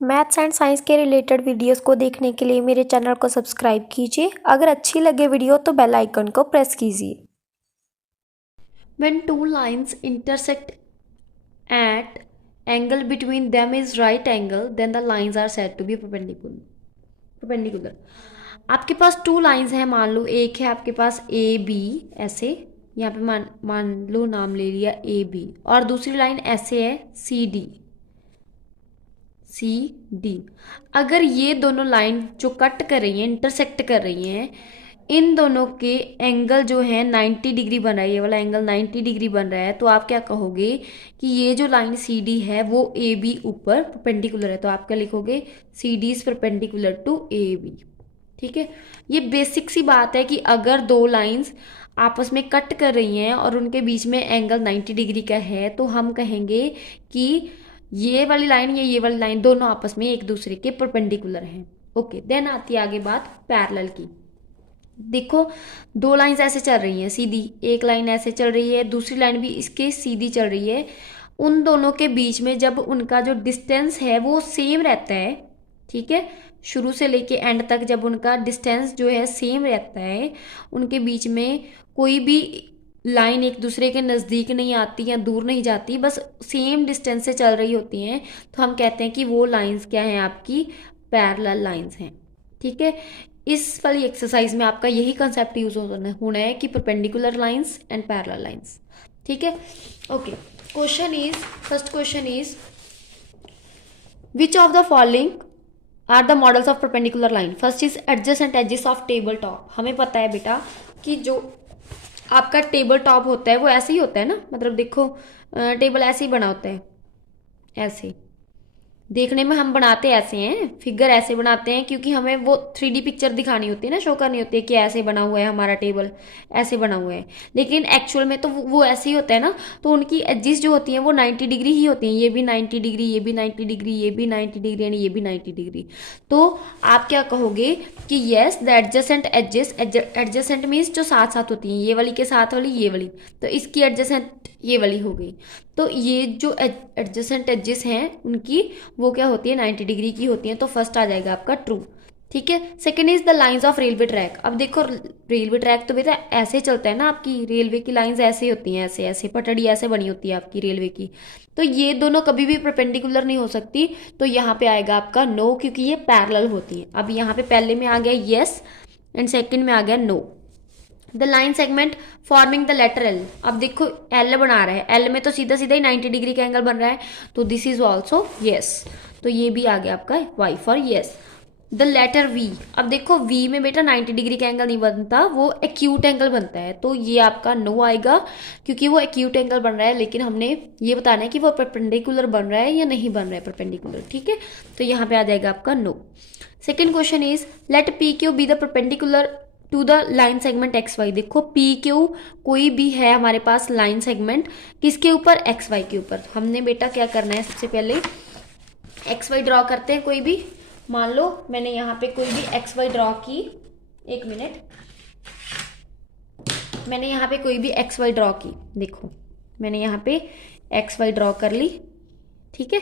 Maths and science के related videos को देखने के लिए मेरे चैनल को सब्सक्राइब कीजिए। अगर अच्छी लगे वीडियो तो बेल आइकन को प्रेस कीजिए। When two lines intersect at angle between them is right angle, then the lines are said to be perpendicular. आपके पास टू लाइंस हैं, मान लो एक है आपके पास ए बी ऐसे, यहाँ पे मान लो नाम ले लिया ए बी, और दूसरी लाइन ऐसे है सी डी। अगर ये दोनों लाइन जो कट कर रही हैं, इंटरसेक्ट कर रही हैं, इन दोनों के एंगल जो है 90 डिग्री बन रहा है, ये वाला एंगल 90 डिग्री बन रहा है, तो आप क्या कहोगे कि ये जो लाइन सी डी है वो ए बी ऊपर परपेंडिकुलर है, तो आप क्या लिखोगे C D is perpendicular to A B. ठीक है, ये बेसिक सी बात है कि अगर दो लाइंस आपस में कट कर रही हैं और उनके बीच में एंगल 90 डिग्री का है, तो हम कहेंगे कि ये वाली लाइन या ये वाली लाइन दोनों आपस में एक दूसरे के परपेंडिकुलर हैं। ओके, देन आती है आगे बात पैरेलल की। देखो दो लाइंस ऐसे चल रही हैं सीधी, एक लाइन ऐसे चल रही है, दूसरी लाइन भी इसके सीधी चल रही है। उन दोनों के बीच में जब उनका जो डिस्टेंस है वो सेम रहता है, ठीक है, शुरू से लेके एंड तक जब उनका डिस्टेंस जो है सेम रहता है, उनके बीच में कोई भी लाइन एक दूसरे के नज़दीक नहीं आती या दूर नहीं जाती, बस सेम डिस्टेंस से चल रही होती हैं, तो हम कहते हैं कि वो लाइंस क्या हैं, आपकी पैरेलल लाइंस हैं। ठीक है, इस वाली एक्सरसाइज में आपका यही कंसेप्ट यूज होना है कि perpendicular lines and parallel lines. ठीक है, okay. First question is which of the following are the models of perpendicular line. First is adjacent edges of table top. हमें पता है बेटा कि जो आपका टेबल टॉप होता है वो ऐसे ही होता है ना, मतलब देखो टेबल ऐसे ही बना होता है, ऐसे देखने में हम बनाते ऐसे हैं, फिगर ऐसे बनाते हैं क्योंकि हमें वो 3D पिक्चर दिखानी होती है ना, शो करनी होती है कि ऐसे बना हुआ है हमारा टेबल, ऐसे बना हुआ है, लेकिन एक्चुअल में तो वो ऐसे ही होता है ना। तो उनकी एजेस जो होती हैं वो 90 डिग्री ही होती हैं, ये भी 90 डिग्री, ये भी 90 डिग्री, ये भी 90 डिग्री एंड ये भी 90 डिग्री। तो आप क्या कहोगे कि yes the adjacent edges, adjacent means जो साथ साथ होती हैं, ये वाली के साथ वाली ये वाली, तो इसकी एडजेसेंट ये वाली हो गई। तो ये जो एडजेसेंट एजेस हैं उनकी वो क्या होती है 90 डिग्री की होती है, तो फर्स्ट आ जाएगा आपका ट्रू। ठीक है, second is the lines of railway track. अब देखो रेलवे ट्रैक तो बेटा ऐसे चलता है ना, आपकी रेलवे की लाइंस ऐसे होती हैं, ऐसे ऐसे पटड़ी ऐसे बनी होती है आपकी रेलवे की, तो ये दोनों कभी भी परपेंडिकुलर नहीं हो सकती, तो यहाँ पे आएगा आपका नो, क्योंकि ये पैरेलल होती है। अब यहाँ पे पहले में आ गया येस एंड सेकेंड में आ गया no. The line segment forming the letter L. अब देखो एल बना रहा है, एल में तो सीधा सीधा ही 90 डिग्री का एंगल बन रहा है, तो दिस इज ऑल्सो येस, तो ये भी आ गया आपका Y for yes. The letter V. अब देखो वी में बेटा 90 डिग्री का एंगल नहीं बनता, वो एक्यूट एंगल बनता है, तो ये आपका नो आएगा क्योंकि वो एक्यूट एंगल बन रहा है, लेकिन हमने ये बताना है कि वो परपेंडिकुलर बन रहा है या नहीं बन रहा है परपेंडिकुलर। ठीक है, तो यहाँ पे आ जाएगा आपका no. Second question is let P Q be the perpendicular to the line segment X Y. देखो पी क्यू कोई भी है हमारे पास लाइन सेगमेंट, किसके ऊपर, एक्स वाई के ऊपर। हमने बेटा क्या करना है, सबसे पहले एक्स वाई ड्रॉ करते हैं कोई भी। मान लो मैंने यहाँ पे कोई भी एक्स वाई ड्रॉ की, एक मिनट, मैंने यहाँ पे कोई भी एक्स वाई ड्रॉ की, देखो मैंने यहाँ पे एक्स वाई ड्रॉ कर ली। ठीक है,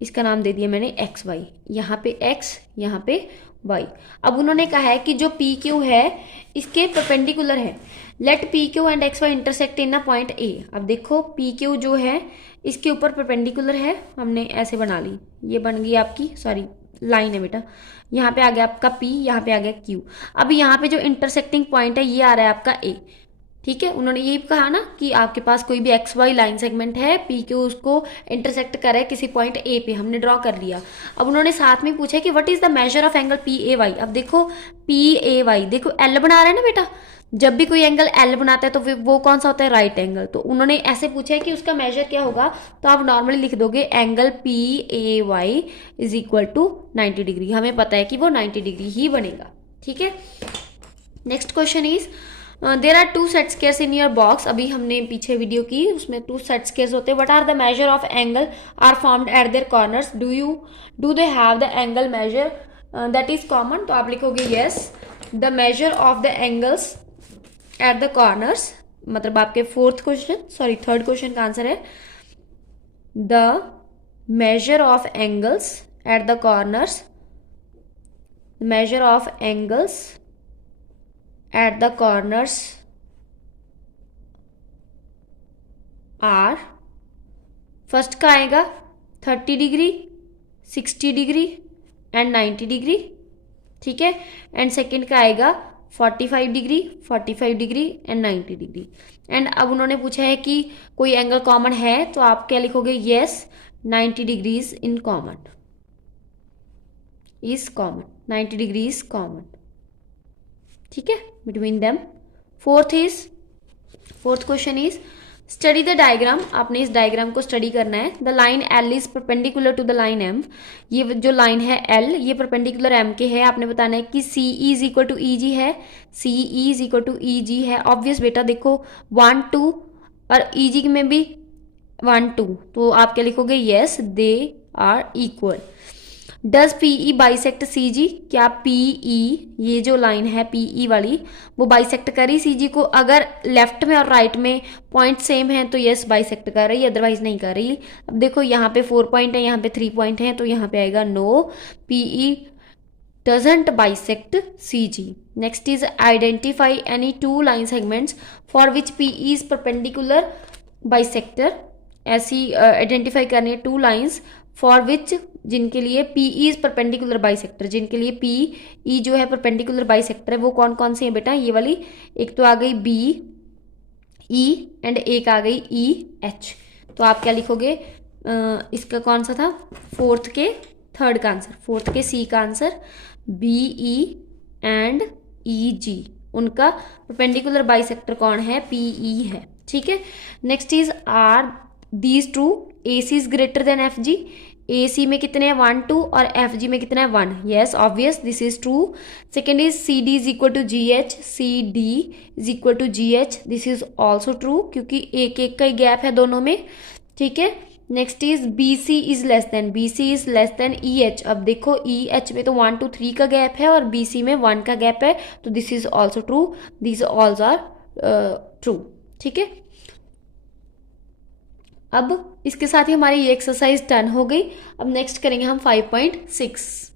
इसका नाम दे दिया मैंने एक्स वाई, यहाँ पे एक्स यहाँ पे वाई। अब उन्होंने कहा है कि जो पी क्यू है इसके परपेंडिकुलर है, let P Q and X Y intersect in a point A. अब देखो पी क्यू जो है इसके ऊपर परपेंडिकुलर है, हमने ऐसे बना ली, ये बन गई आपकी, सॉरी लाइन है बेटा, यहाँ पे आ गया आपका पी, यहाँ पे आ गया क्यू। अब यहाँ पे जो इंटरसेक्टिंग पॉइंट है ये आ रहा है आपका ए। ठीक है, उन्होंने यही कहा ना कि आपके पास कोई भी एक्स वाई लाइन सेगमेंट है, पी क्यू उसको इंटरसेक्ट करे किसी पॉइंट ए पे, हमने ड्रॉ कर लिया। अब उन्होंने साथ में पूछा कि what is the measure of angle P A Y. अब देखो पी ए वाई, देखो एल बना रहे हैं ना बेटा, जब भी कोई एंगल एल बनाता है तो वो कौन सा होता है, राइट एंगल। तो उन्होंने ऐसे पूछा है कि उसका मेजर क्या होगा, तो आप नॉर्मली लिख दोगे angle P A Y is equal to 90 degree. हमें पता है कि वो 90 डिग्री ही बनेगा। ठीक है, next question is there are two set squares in your box. अभी हमने पीछे वीडियो की, उसमें टू सेट स्केयर्स होते हैं। What are the measure of angle are formed at their corners, do they have the angle measure that is common. तो आप लिखोगे yes the measure of the angles at the corners, मतलब आपके third question का answer है the measure of angles at the corners, measure of angles at the corners are, first का आएगा 30 degree, 60 degree and 90 degree, ठीक है। And second का आएगा 45 degree, 45 degree and 90 degree. And अब उन्होंने पूछा है कि कोई एंगल कॉमन है, तो आप क्या लिखोगे, yes 90 degrees in common, is common, 90 degree is common, ठीक है, between them. Fourth question is study the diagram. आपने इस डायग्राम को स्टडी करना है। The line L is perpendicular to the line M. ये जो लाइन है एल, ये परपेंडिकुलर एम के है। आपने बताना है कि सी ई इज इक्वल टू ई जी है, सी ई इज इक्वल टू ई जी है। ऑब्वियस बेटा, देखो 1 2 और ई जी में भी 1 2, तो आप क्या लिखोगे, yes they are equal. Does P E bisect C G, क्या पी ई, ये जो लाइन है पी ई वाली, वो बाइसेक्ट कर रही सी जी को? अगर लेफ्ट में और राइट में पॉइंट सेम है तो यस बाइसेक्ट कर रही है, अदरवाइज नहीं कर रही। अब देखो यहाँ पे 4 पॉइंट है, यहाँ पे 3 पॉइंट है, तो यहाँ पे आएगा no, P E doesn't bisect C G. Next is identify any 2 line segments for which P E is perpendicular bisector. ऐसी आइडेंटिफाई करनी है 2 लाइन्स फॉर विच, जिनके लिए P E is perpendicular bisector, जिनके लिए पी ई जो है परपेंडिकुलर बाइसेक्टर है। वो कौन कौन से हैं बेटा, ये वाली, एक तो आ गई बी ई एंड एक आ गई ई एच। तो आप क्या लिखोगे, इसका कौन सा था, फोर्थ के थर्ड का आंसर, फोर्थ के सी का आंसर बी ई एंड ई जी, उनका परपेंडिकुलर बाइसेक्टर कौन है, पी ई है, ठीक है। Next is are these true, A C is greater than F G. A C में कितने हैं 1 2 और एफ जी में कितना है 1, yes obvious this is true. Second is C D is equal to G H, C D is equal to G H, this is also true, क्योंकि एक एक का ही गैप है दोनों में, ठीक है। Next is B C is less than E H. अब देखो ई एच में तो 1 2 3 का गैप है और बी सी में 1 का गैप है, तो this is also true, this also are true, ठीक है। अब इसके साथ ही हमारी ये एक्सरसाइज डन हो गई। अब नेक्स्ट करेंगे हम 5.6।